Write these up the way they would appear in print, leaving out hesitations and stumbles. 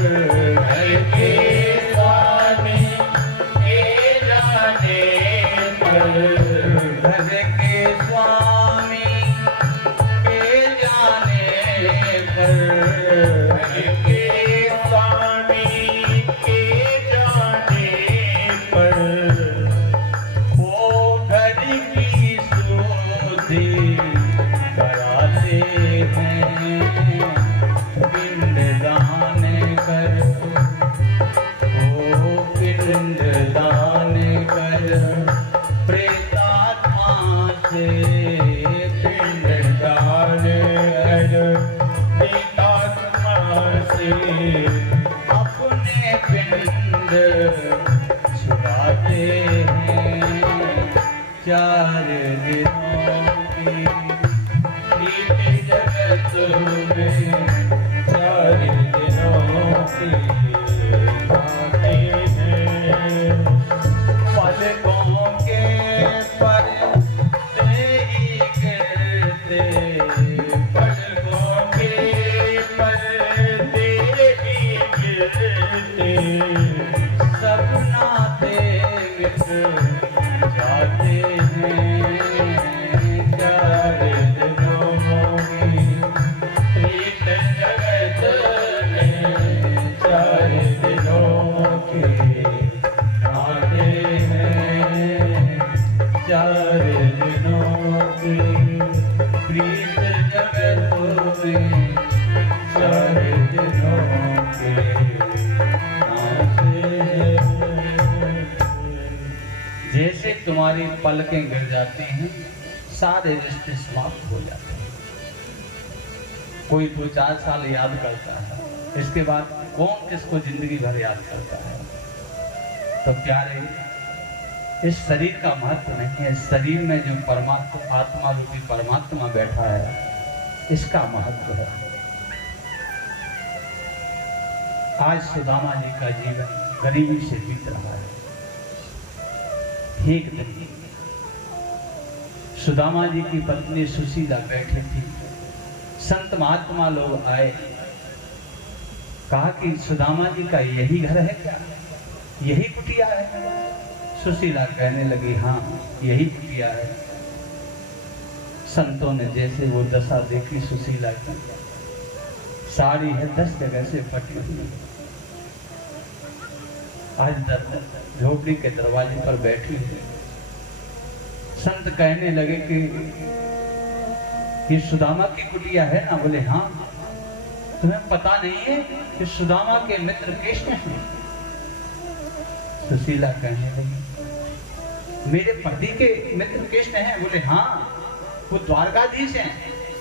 घर के स्वामी के जाने पर, घर के स्वामी के जाने पर, घर के स्वामी के जाने पर, वो घर की शुद्धि कराते हैं, पिंडदान कर, वो पिंडदान कर, प्रेतात्मा से पिंडदान कर, प्रेतात्मा से अपने पिंड छुड़ाते हैं। 4 दिनों की प्रीति जगत में, 4 दिनों की बातें हैं। पलकों के पर्दे ही गिरते, पलकों के पर्दे ही गिरते, सब नाते मिट जाते हैं। 4 दिनों की प्रीत जगत में, 4 दिनों के नाते हैं। 4 दिनों की प्रीत जगत में, 4 दिनों के नाते हैं। जैसे तुम्हारी पलकें गिर जाती हैं, सारे रिश्ते समाप्त हो जाते हैं। कोई 2-4 साल याद करता है, इसके बाद कौन किसको जिंदगी भर याद करता है। तो प्यारे, इस शरीर का महत्व नहीं है, शरीर में जो परमात्मा, आत्मा रूपी परमात्मा बैठा है, इसका महत्व है। आज सुदामा जी का जीवन गरीबी से बीत रहा है। एक दिन सुदामा जी की पत्नी सुशीला बैठी थी, संत महात्मा लोग आए, कहा कि सुदामा जी का यही घर है क्या, यही कुटिया है? सुशीला कहने लगी, हाँ यही कुटिया है। संतों ने जैसे वो दशा देखी सुशीला की, साड़ी है 10 जगह से फटी हुई, आज झोपड़ी के दरवाजे पर बैठी हुई। संत कहने लगे कि ये सुदामा की कुटिया है ना? बोले हाँ। तुम्हें पता नहीं है कि सुदामा के मित्र कृष्ण हैं? सुशीला कहने लगी, मेरे पति के मित्र कृष्ण हैं? बोले हाँ, वो द्वारकाधीश हैं,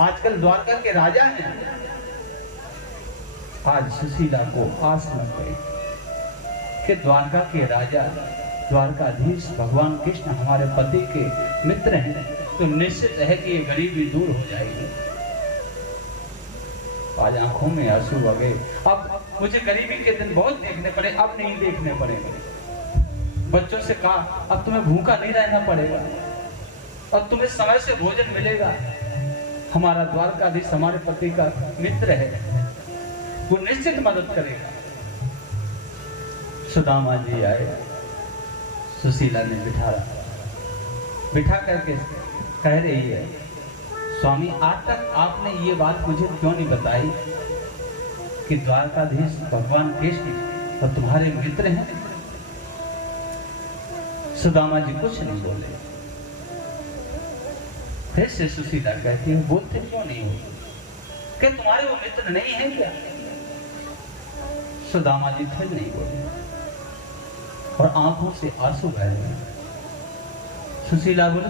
आजकल द्वारका के राजा हैं। आज सुशीला को आस लग गई कि द्वारका के राजा, द्वारकाधीश भगवान कृष्ण हमारे पति के मित्र हैं, तो निश्चित है कि ये गरीबी दूर हो जाएगी। आज आंखों में आंसू आ गए। अब मुझे गरीबी के दिन बहुत देखने पड़े, अब नहीं देखने पड़ेंगे। बच्चों से कहा, अब तुम्हें भूखा नहीं रहना पड़ेगा और तुम्हें समय से भोजन मिलेगा। हमारा द्वारकाधीश हमारे पति का मित्र है, वो निश्चित मदद करेगा। सुदामा जी आए, सुशीला ने बिठा करके कह रही है, स्वामी आज तक आपने ये बात मुझे क्यों नहीं बताई कि द्वारकाधीश भगवान कृष्ण और तुम्हारे मित्र हैं? सुदामा जी कुछ नहीं बोले। फिर से सुशीला कहती है, बोलते क्यों नहीं हो? क्या तुम्हारे वो मित्र नहीं है क्या? सुदामा जी फिर नहीं बोले और आंखों से आंसू बह रहे। सुशीला बोले,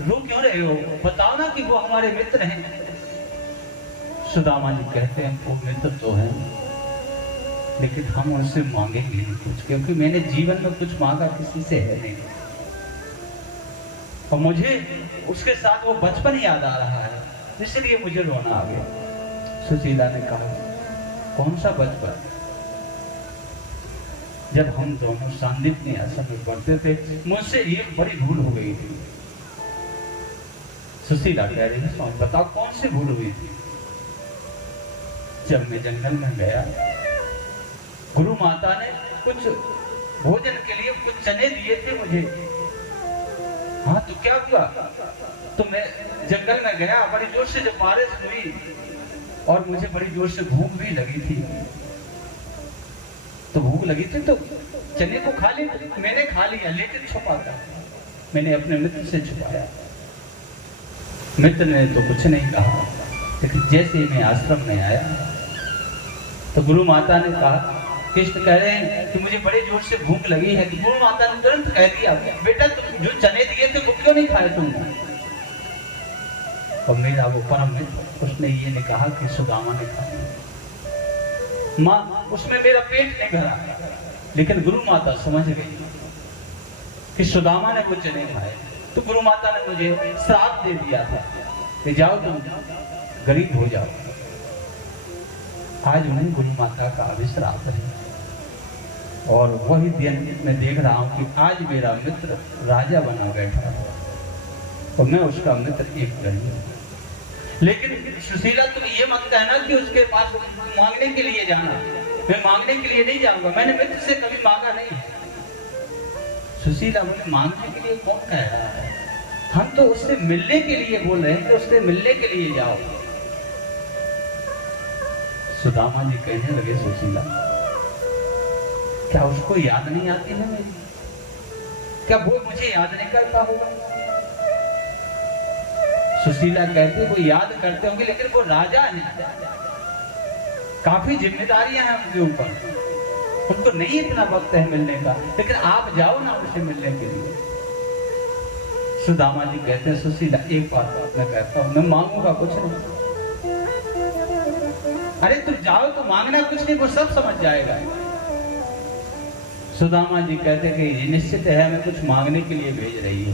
रो क्यों रहे हो? बताओ ना कि वो हमारे मित्र हैं। सुदामा जी कहते हैं, वो मित्र तो हैं, लेकिन हम उनसे मांगेंगे नहीं कुछ, क्योंकि मैंने जीवन में कुछ मांगा किसी से है नहीं, और मुझे उसके साथ वो बचपन याद आ रहा है, इसलिए मुझे रोना आ गया। सुशीला ने कहा, कौन सा बचपन? जब हम दोनों सांदीपनी आश्रम में पढ़ते थे, मुझसे ये बड़ी भूल हो गई थी। सुशीला कह रही है, स्वामी बताओ कौन सी भूल हुई थी? जब मैं जंगल में गया गुरु माता ने कुछ भोजन के लिए कुछ चने दिए थे मुझे। हाँ तो क्या हुआ? तो मैं जंगल में गया, बड़ी जोर से जब बारिश हुई और मुझे बड़ी जोर से भूख भी लगी थी, तो भूख लगी थी तो चने को खा लिया। मैंने खा लिया, लेकिन छुपा था, मैंने अपने मित्र से छुपाया। मित्र ने तो कुछ नहीं कहा, लेकिन जैसे मैं आश्रम में आया तो गुरु माता ने कहा, कृष्ण कह रहे हैं कि मुझे बड़े जोर से भूख लगी है। तो गुरु माता ने तुरंत कह दिया, बेटा तुम जो चने दिए थे वो क्यों नहीं खाए तुमने? और मेरा वो परम मित्र उसने ये नहीं कहा कि सुदामा ने खाया। माँ उसमें मेरा पेट नहीं भरा, लेकिन गुरु माता समझ गई कि सुदामा ने वो चने खाए। तो गुरु माता ने मुझे श्राप दे दिया था कि जाओ तुम गरीब हो जाओ। आज उन्हें गुरु माता का अभिश्राप है, और वही दिन मैं देख रहा हूं कि आज मेरा मित्र राजा बना बैठा है और मैं उसका मित्र एक गरीब हूं। लेकिन सुशीला तुम ये मत कहना कि उसके पास मांगने के लिए जाना। मैं मांगने के लिए नहीं जाऊंगा, मैंने मित्र से कभी मांगा नहीं है। सुशीला मुझे मांगने के लिए कौन कह रहा है? हम तो उससे मिलने के लिए बोल रहे हैं कि उससे मिलने के लिए जाओ। सुदामा जी कहने लगे, सुशीला क्या उसको याद नहीं आती है मेरी? क्या वो मुझे याद नहीं करता होगा? सुशीला कहते वो याद करते होंगे, लेकिन वो राजा है, काफी जिम्मेदारियां हैं उनके ऊपर, उनको नहीं इतना वक्त है मिलने का, लेकिन आप जाओ ना उसे मिलने के लिए। सुदामा जी कहते हैं, सुशीला एक बात मैं कहता हूं, मैं मांगूंगा कुछ नहीं। अरे तुम जाओ तो मांगना कुछ नहीं, वो सब समझ जाएगा। सुदामा जी कहते कि ये निश्चित है हमें कुछ मांगने के लिए भेज रही है।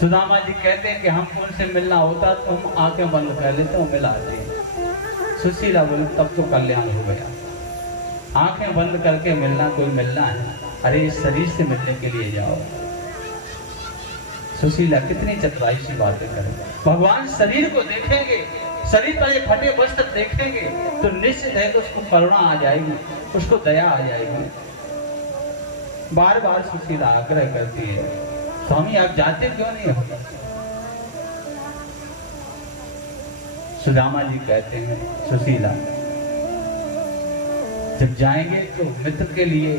सुदामा जी कहते हैं कि हमको उनसे मिलना होता तो हम आंखें बंद कर लेते और मिलाते। सुशीला बोले तब तो कल्याण हो गया, आंखें बंद करके मिलना कोई मिलना है? अरे इस शरीर से मिलने के लिए जाओ। सुशीला कितनी चतुराई से बातें करें। भगवान शरीर को देखेंगे, शरीर पर ये फटे वस्त्र देखेंगे तो निश्चित है तो उसको करुणा आ जाएगी, उसको दया आ जाएगी। बार बार सुशीला आग्रह करती है, स्वामी आप जाते क्यों नहीं हो? सुदामा जी कहते हैं, सुशीला जब जाएंगे तो मित्र के लिए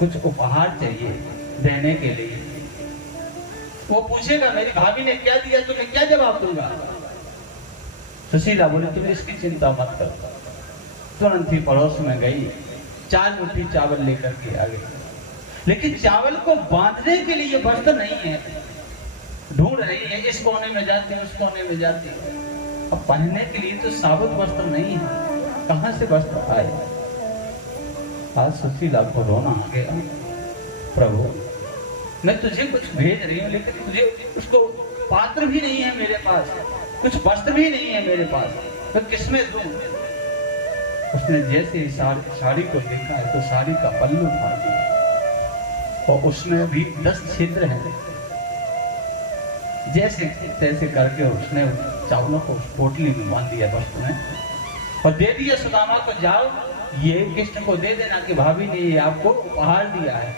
कुछ उपहार चाहिए देने के लिए। वो पूछेगा मेरी भाभी ने क्या दिया, तुम्हें क्या जवाब दूंगा? सुशीला बोले तुम इसकी चिंता मत करो। तुरंत ही पड़ोस में गई, 4 मुट्ठी चावल लेकर के आ गई, लेकिन चावल को बांधने के लिए वस्त्र नहीं है। ढूंढ रही है, इस कोने में जाती है, उस कोने में जाती है। अब पहनने के लिए तो साबुत वस्त्र नहीं है, कहां से वस्त्र आए? आज सुशीला को रोना आ गया, प्रभु मैं तुझे कुछ भेज रही हूँ, लेकिन तुझे उसको पात्र भी नहीं है मेरे पास, कुछ वस्त्र भी नहीं है मेरे पास, तो किसमें दूं? उसने जैसे ही साड़ी को देखा है तो साड़ी का पल्लू फाड़ दिया और उसमें भी 10 छिद्र हैं। जैसे तैसे करके उसने चावलों को उस पोटली में बांध दिया वस्त्र में और दे दिया सुदामा को, जाओ ये कृष्ण को दे देना कि भाभी ने ये आपको उपहार दिया है।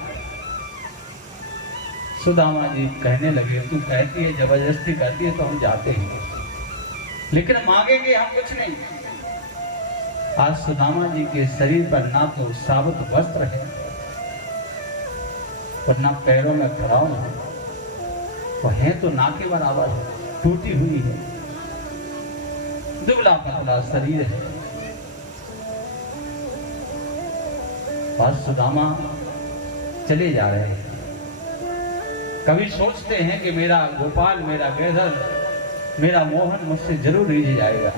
सुदामा जी कहने लगे, तू कहती है जबरदस्ती करती है तो हम जाते हैं, लेकिन मांगेंगे हम कुछ नहीं। आज सुदामा जी के शरीर पर ना तो साबुत वस्त्र है और ना पैरों में खड़ाऊ है, वो है तो ना के बराबर है, टूटी हुई है, दुबला पतला शरीर है। और सुदामा चले जा रहे हैं। कभी सोचते हैं कि मेरा गोपाल, मेरा गिरधर, मेरा मोहन मुझसे जरूर रिझ जाएगा,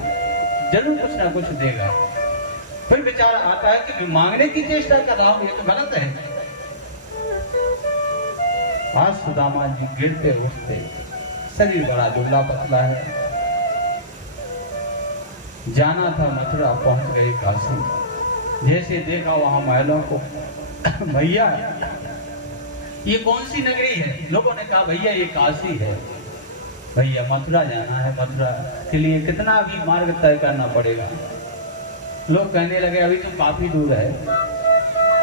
जरूर कुछ ना कुछ देगा। फिर विचार आता है कि मैं मांगने की चेष्टा कर रहा हूं, ये तो गलत है। आज सुदामा जी गिरते उठते, शरीर बड़ा दुबला पतला है। जाना था मथुरा, पहुंच गए काशी। जैसे देखा वहां महलों को, भैया ये कौन सी नगरी है? लोगों ने कहा भैया ये काशी है। भैया मथुरा जाना है, मथुरा के लिए कितना भी मार्ग तय करना पड़ेगा। लोग कहने लगे अभी तो काफी दूर है,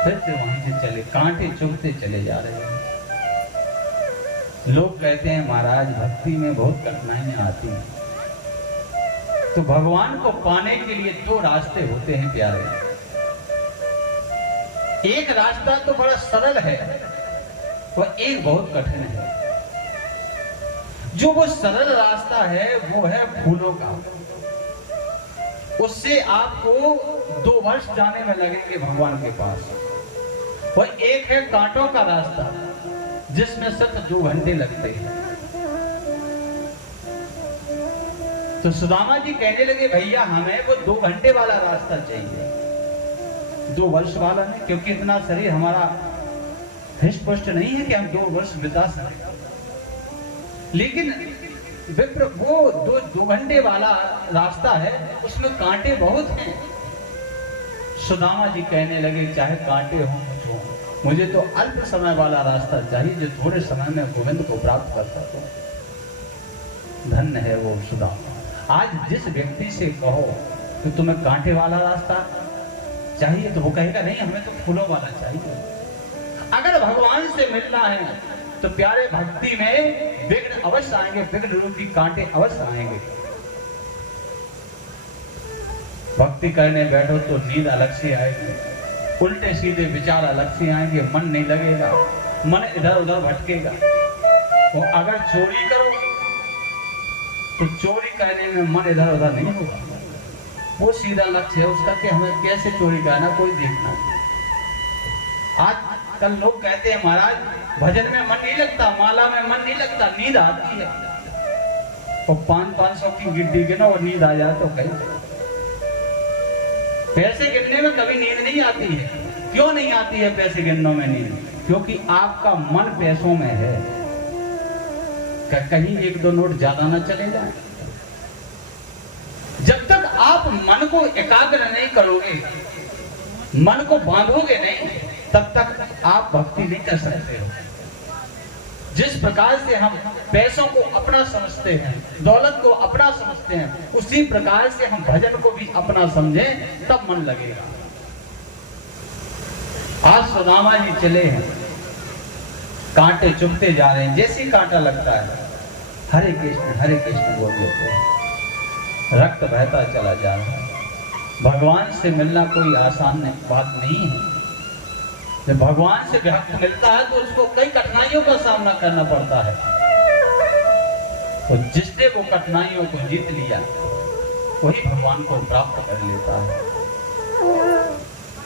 फिर से वहां से चले, कांटे चुभते चले जा रहे हैं। लोग कहते हैं महाराज भक्ति में बहुत कठिनाइयां आती हैं। तो भगवान को पाने के लिए दो रास्ते होते हैं प्यारे। एक रास्ता तो बड़ा सरल है और एक बहुत कठिन है। जो वो सरल रास्ता है वो है फूलों का। उससे आपको 2 वर्ष जाने में लगेंगे भगवान के पास। और एक है कांटों का रास्ता जिसमें सिर्फ 2 घंटे लगते हैं। तो सुदामा जी कहने लगे भैया हमें वो 2 घंटे वाला रास्ता चाहिए, 2 वर्ष वाला नहीं, क्योंकि इतना शरीर हमारा हृष्ट पुष्ट नहीं है कि हम 2 वर्ष बिता सकें। लेकिन विप्र वो 2 घंटे वाला रास्ता है, उसमें कांटे बहुत हैं। सुदामा जी कहने लगे चाहे कांटे हों कुछ हो, मुझे तो अल्प समय वाला रास्ता चाहिए जो थोड़े समय में गोविंद को प्राप्त कर सकूं। धन्य है वो सुदामा। आज जिस व्यक्ति से कहो कि तुम्हें कांटे वाला रास्ता चाहिए तो वो कहेगा नहीं हमें तो फूलों वाला चाहिए। अगर भगवान से मिलना है तो प्यारे भक्ति में विघ्न अवश्य आएंगे, विघ्न रूपी कांटे अवश्य आएंगे। भक्ति करने बैठो तो नींद अलग से आएगी, उल्टे सीधे विचार अलग से आएंगे, मन नहीं लगेगा, मन इधर उधर भटकेगा। और अगर चोरी करो तो चोरी करने में मन इधर उधर नहीं होगा, वो सीधा लक्ष्य है उसका कि हमें कैसे चोरी करना, कोई देखना। आज कल लोग कहते हैं महाराज भजन में मन नहीं लगता, माला में मन नहीं लगता, नींद आती है। और 500 की गिट्टी गिनो और नींद आ जाए तो कहीं पैसे गिनने में कभी नींद नहीं आती है। क्यों नहीं आती है पैसे गिनने में नींद? क्योंकि आपका मन पैसों में है। कहीं 1-2 नोट ज्यादा ना चले जाए। जब तक आप मन को एकाग्र नहीं करोगे, मन को बांधोगे नहीं, तब तक आप भक्ति नहीं कर सकते हो। जिस प्रकार से हम पैसों को अपना समझते हैं, दौलत को अपना समझते हैं, उसी प्रकार से हम भजन को भी अपना समझें, तब मन लगेगा। आज सुदामा जी चले हैं, कांटे चुभते जा रहे हैं। जैसे ही कांटा लगता है हरे कृष्ण बोल देते हैं, रक्त बहता चला जा रहा है। भगवान से मिलना कोई आसान बात नहीं है। जब भगवान से भक्त मिलता है तो उसको कई कठिनाइयों का सामना करना पड़ता है। तो जिसने वो कठिनाइयों को जीत लिया वही भगवान को प्राप्त कर लेता है।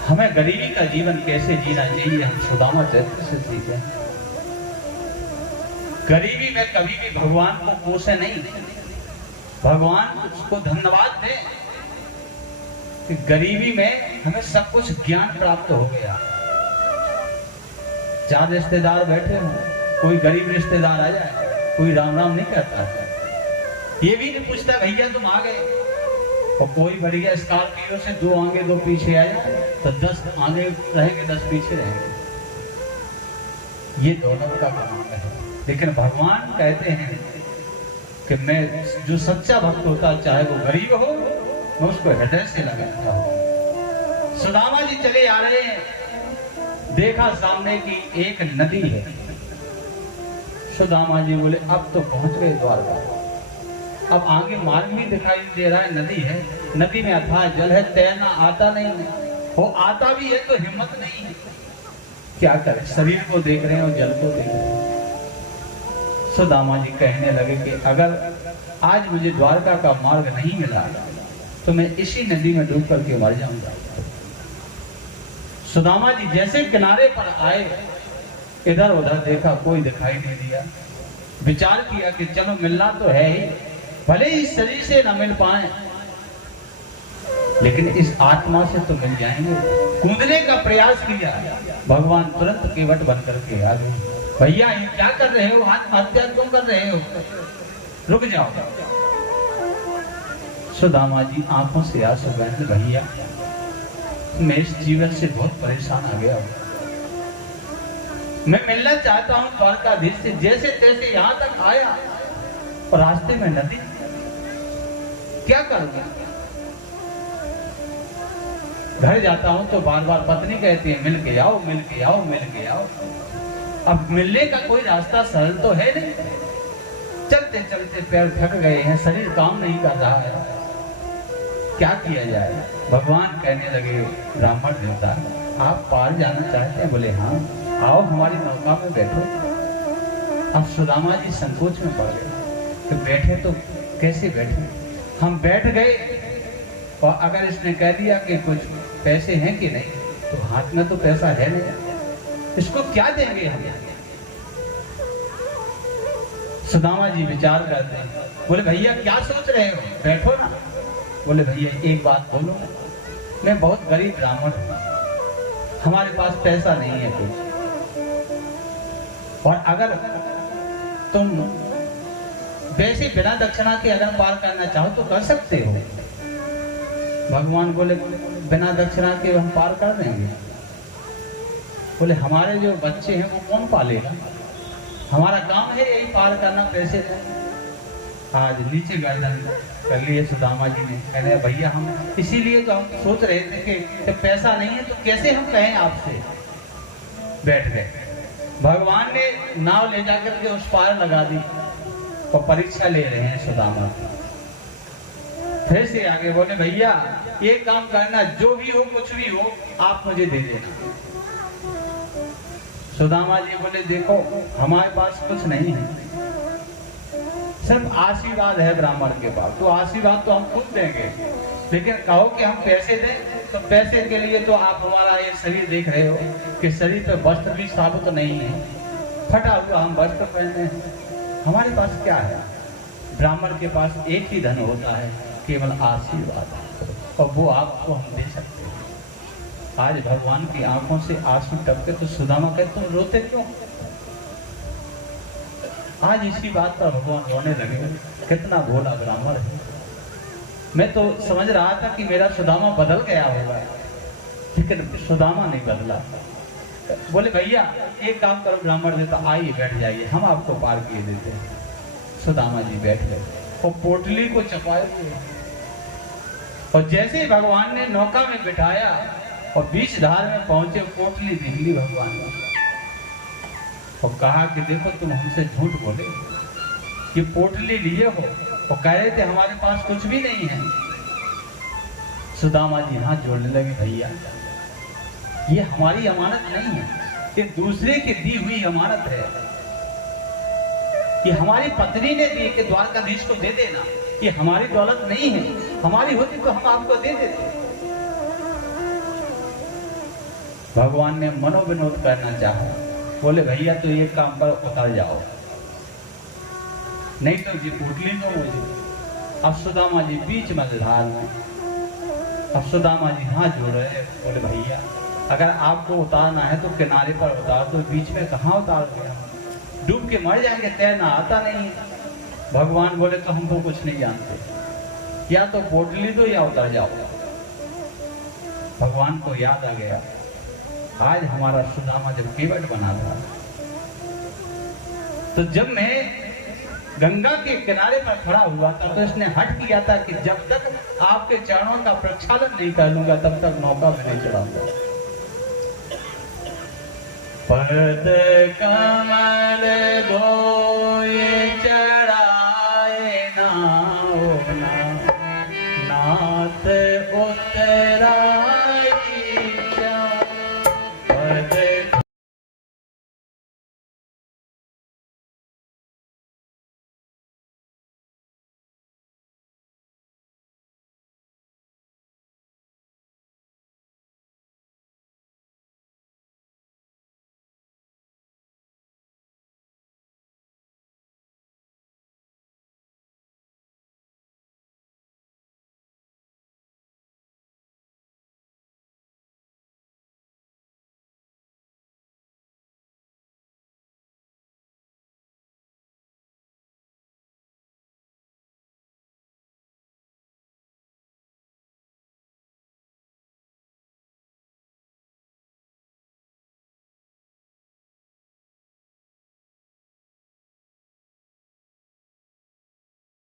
हमें गरीबी का जीवन कैसे जीना चाहिए हम सुदामा चरित्र से सीखें। गरीबी में कभी भी भगवान को कोसे नहीं, भगवान उसको धन्यवाद दे कि गरीबी में हमें सब कुछ ज्ञान प्राप्त हो गया। 4 रिश्तेदार बैठे हों, कोई गरीब रिश्तेदार आ जाए, कोई राम राम नहीं कहता, ये भी नहीं पूछता भैया तुम आ गए। और कोई बढ़िया स्कॉर्पियो से 2 आगे 2 पीछे आ जाए तो 10 आगे रहेंगे 10 पीछे रहेंगे। ये दौलत का कमाल है। लेकिन भगवान कहते हैं कि मैं जो सच्चा भक्त होता चाहे वो गरीब हो, मैं उसको हृदय से लगाता हूं। सुदामा जी चले आ रहे हैं, देखा सामने की एक नदी है। सुदामा जी बोले अब तो पहुंच गए द्वारका, अब आगे मार्ग भी दिखाई दे रहा है, नदी है, नदी में अथाह जल है, तैरना आता नहीं है, वो आता भी है तो हिम्मत नहीं है। क्या करें, शरीर को देख रहे हैं और जल को देख रहे हैं। सुदामा जी कहने लगे कि अगर आज मुझे द्वारका का मार्ग नहीं मिला तो मैं इसी नदी में डूब करके मर जाऊंगा। सुदामा जी जैसे किनारे पर आए, इधर उधर देखा, कोई दिखाई नहीं दिया। विचार किया कि चलो मिलना तो है ही, भले ही शरीर से न मिल पाए लेकिन इस आत्मा से तो मिल जाएंगे। कूदने का प्रयास किया, भगवान तुरंत केवट बन करके आ गए। भैया ये क्या कर रहे हो, आत्महत्या क्यों कर रहे हो, रुक जाओ। सुदामा जी आंखों से आंसू बहने, भैया मैं इस जीवन से बहुत परेशान आ गया हूं, मैं मिलना चाहता हूं द्वारकाधीश से। जैसे तैसे यहां तक आया और रास्ते में नदी, क्या करूंगा। घर जाता हूँ तो बार बार पत्नी कहती है मिल के आओ, मिल के आओ, मिल के आओ। अब मिलने का कोई रास्ता सरल तो है नहीं। चलते चलते पैर थक गए हैं, शरीर काम नहीं कर रहा है, क्या किया जाए? भगवान कहने लगे, ब्राह्मण देवता आप पार जाना चाहते हैं? बोले हाँ, आओ हमारी नौका में बैठो। अब सुदामा जी संकोच में पड़ गए कि बैठे तो कैसे बैठे? हम बैठ गए और अगर इसने कह दिया कि कुछ पैसे हैं कि नहीं, तो हाथ में तो पैसा है नहीं, इसको क्या देंगे हम? सुदामा जी विचार करते हैं, बोले भैया क्या सोच रहे हो, बैठो ना। बोले भैया एक बात बोलो, मैं बहुत गरीब ब्राह्मण हूँ, हमारे पास पैसा नहीं है कुछ, और अगर तुम वैसे बिना दक्षिणा के अगर पार करना चाहो तो कर सकते हो। भगवान बोले बिना दक्षिणा के हम पार कर देंगे। बोले हमारे जो बच्चे हैं वो कौन पालेगा, हमारा काम है यही पार करना, पैसे दें। आज नीचे गर्दन कर लिए सुदामा जी ने, कह रहे भैया हम इसीलिए तो हम सोच रहे थे कि जब पैसा नहीं है तो कैसे हम कहें आपसे। बैठ गए। भगवान ने नाव ले जाकर के उस पार लगा दी और परीक्षा ले रहे हैं सुदामा। फिर से आगे बोले भैया ये काम करना, जो भी हो कुछ भी हो आप मुझे दे देना। सुदामा जी बोले देखो हमारे पास कुछ नहीं है, सिर्फ आशीर्वाद है ब्राह्मण के पास, तो आशीर्वाद तो हम खुद देंगे, लेकिन कहो कि हम पैसे दें तो पैसे के लिए तो आप हमारा ये शरीर देख रहे हो कि शरीर पे वस्त्र भी साबुत नहीं है, फटा हुआ हम वस्त्र पहने हैं, हमारे पास क्या है? ब्राह्मण के पास एक ही धन होता है, केवल आशीर्वाद, और वो आपको हम दे सकते हैं। आज भगवान की आंखों से आंसू टपके तो सुदामा कहते तुम रोते क्यों? आज इसी बात पर भगवान रोने लगे, कितना भोला ब्राह्मण है। मैं तो समझ रहा था कि मेरा सुदामा बदल गया होगा, लेकिन सुदामा नहीं बदला। बोले भैया एक काम करो ब्राह्मण देवता, आइए बैठ जाइए, हम आपको पार किए देते हैं। सुदामा जी बैठ गए और पोटली को चपाए हुए, और जैसे ही भगवान ने नौका में बिठाया और बीच धार में पहुंचे, पोटली निकली भगवान ने और कहा कि देखो तुम हमसे झूठ बोले, ये पोटली लिए हो और कह रहे थे हमारे पास कुछ भी नहीं है। सुदामा जी हाथ जोड़ने लगे, भैया ये हमारी अमानत नहीं है, ये दूसरे की दी हुई अमानत है, ये हमारी पत्नी ने दी कि द्वारकाधीश को दे देना, ये हमारी दौलत नहीं है, हमारी होती तो हम आपको दे देते। भगवान ने मनोविनोद करना चाहा, बोले भैया तो ये काम पर उतर जाओ, नहीं तो ये पोटली दो मुझे। अब सुदामा जी बीच मझधार में, अब सुदामा जी हाथ जोड़ रहे, बोले भैया अगर आपको उतारना है तो किनारे पर उतार दो, बीच में कहाँ उतार दिया, डूब के मर जाएंगे, तैरना आता नहीं है। भगवान बोले तो हम तो कुछ नहीं जानते, या तो पोटली दो या उतर जाओ। भगवान को याद आ गया, आज हमारा सुदामा जब केवट बना था, तो जब मैं गंगा के किनारे पर खड़ा हुआ था तो इसने हट किया था कि जब तक आपके चरणों का प्रक्षालन नहीं कर लूंगा तब तक नौका में नहीं चढ़ाऊंगा। पद कमल धोए